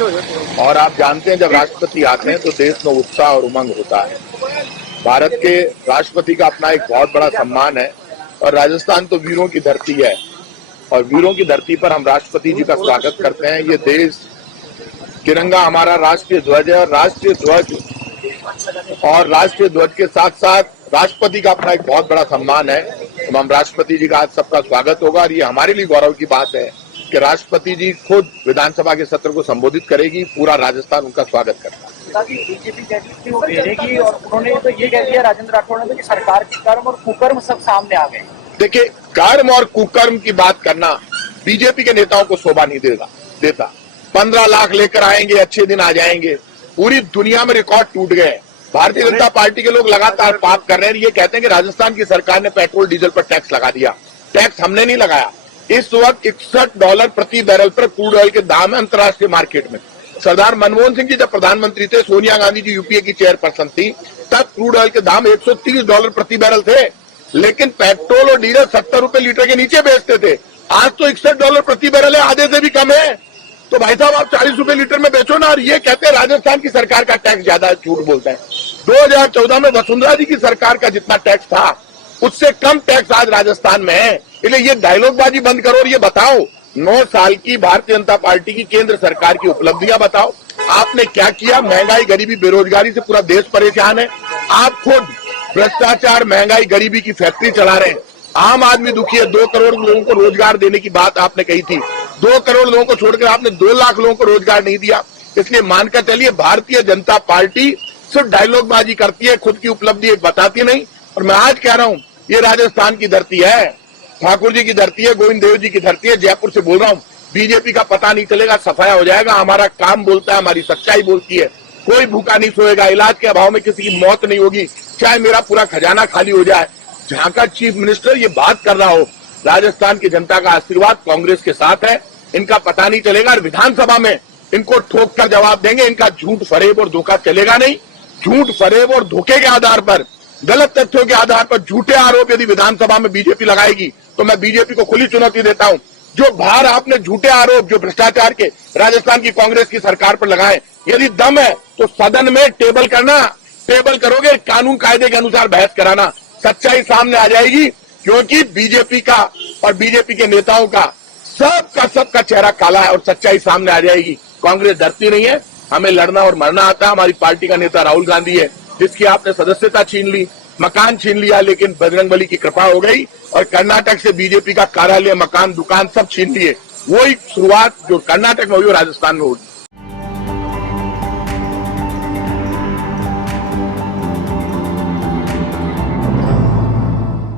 और आप जानते हैं जब राष्ट्रपति आते हैं तो देश में उत्साह और उमंग होता है। भारत के राष्ट्रपति का अपना एक बहुत बड़ा सम्मान है और राजस्थान तो वीरों की धरती है और वीरों की धरती पर हम राष्ट्रपति जी का स्वागत करते हैं। ये देश तिरंगा हमारा राष्ट्रीय ध्वज है और राष्ट्रीय ध्वज के साथ साथ राष्ट्रपति का अपना एक बहुत बड़ा सम्मान है। तो हम राष्ट्रपति जी का आज सबका स्वागत होगा और ये हमारे लिए गौरव की बात है कि राष्ट्रपति जी खुद विधानसभा के सत्र को संबोधित करेगी, पूरा राजस्थान उनका स्वागत करता है। बीजेपी कहती थी वो भेजेगी और उन्होंने तो ये कह दिया राजेंद्र राठौड़ ने कि सरकार के कर्म और कुकर्म सब सामने आ गए। देखिए, कर्म और कुकर्म की बात करना बीजेपी के नेताओं को शोभा नहीं देता। 15 लाख लेकर आएंगे, अच्छे दिन आ जाएंगे। पूरी दुनिया में रिकॉर्ड टूट गए। भारतीय जनता पार्टी के लोग लगातार पाप कर रहे हैं। ये कहते हैं कि राजस्थान की सरकार ने पेट्रोल डीजल पर टैक्स लगा दिया। टैक्स हमने नहीं लगाया। इस वक्त $61 प्रति बैरल पर क्रूड ऑयल के दाम है अंतर्राष्ट्रीय मार्केट में। सरदार मनमोहन सिंह जी जब प्रधानमंत्री थे, सोनिया गांधी जी यूपीए की चेयरपर्सन थी, तब क्रूड ऑयल के दाम $130 प्रति बैरल थे, लेकिन पेट्रोल और डीजल 70 रुपए लीटर के नीचे बेचते थे। आज तो $61 प्रति बैरल है, आधे से भी कम है। तो भाई साहब आप 40 रुपए लीटर में बेचो ना। और ये कहते हैं राजस्थान की सरकार का टैक्स ज्यादा, झूठ बोलते हैं। 2014 में वसुंधरा जी की सरकार का जितना टैक्स था उससे कम टैक्स आज राजस्थान में है। इसलिए ये डायलॉगबाजी बंद करो और ये बताओ 9 साल की भारतीय जनता पार्टी की केंद्र सरकार की उपलब्धियां बताओ। आपने क्या किया? महंगाई, गरीबी, बेरोजगारी से पूरा देश परेशान है। आप खुद भ्रष्टाचार, महंगाई, गरीबी की फैक्ट्री चला रहे हैं। आम आदमी दुखी है। 2 करोड़ लोगों को रोजगार देने की बात आपने कही थी। 2 करोड़ लोगों को छोड़कर आपने 2 लाख लोगों को रोजगार नहीं दिया। इसलिए मानकर चलिए भारतीय जनता पार्टी सिर्फ डायलॉगबाजी करती है, खुद की उपलब्धि बताती नहीं। और मैं आज कह रहा हूं, ये राजस्थान की धरती है, ठाकुर जी की धरती है, गोविंद देव जी की धरती है। जयपुर से बोल रहा हूं, बीजेपी का पता नहीं चलेगा, सफाया हो जाएगा। हमारा काम बोलता है, हमारी सच्चाई बोलती है। कोई भूखा नहीं सोएगा, इलाज के अभाव में किसी की मौत नहीं होगी, चाहे मेरा पूरा खजाना खाली हो जाए। जहां का चीफ मिनिस्टर ये बात कर रहा हो, राजस्थान की जनता का आशीर्वाद कांग्रेस के साथ है। इनका पता नहीं चलेगा और विधानसभा में इनको ठोक कर जवाब देंगे। इनका झूठ, फरेब और धोखा चलेगा नहीं। झूठ, फरेब और धोखे के आधार पर, गलत तथ्यों के आधार पर झूठे आरोप यदि विधानसभा में बीजेपी लगाएगी तो मैं बीजेपी को खुली चुनौती देता हूं। जो भार आपने झूठे आरोप, जो भ्रष्टाचार के राजस्थान की कांग्रेस की सरकार पर लगाए, यदि दम है तो सदन में टेबल करोगे, कानून कायदे के अनुसार बहस कराना। सच्चाई सामने आ जाएगी, क्योंकि बीजेपी का और बीजेपी के नेताओं का सबका चेहरा काला है और सच्चाई सामने आ जाएगी। कांग्रेस डरती नहीं है, हमें लड़ना और मरना आता है। हमारी पार्टी का नेता राहुल गांधी है, जिसकी आपने सदस्यता छीन ली, मकान छीन लिया, लेकिन बजरंगबली की कृपा हो गई और कर्नाटक से बीजेपी का कार्यालय, मकान, दुकान सब छीन लिए। वही शुरुआत जो कर्नाटक में हुई, राजस्थान में हुई।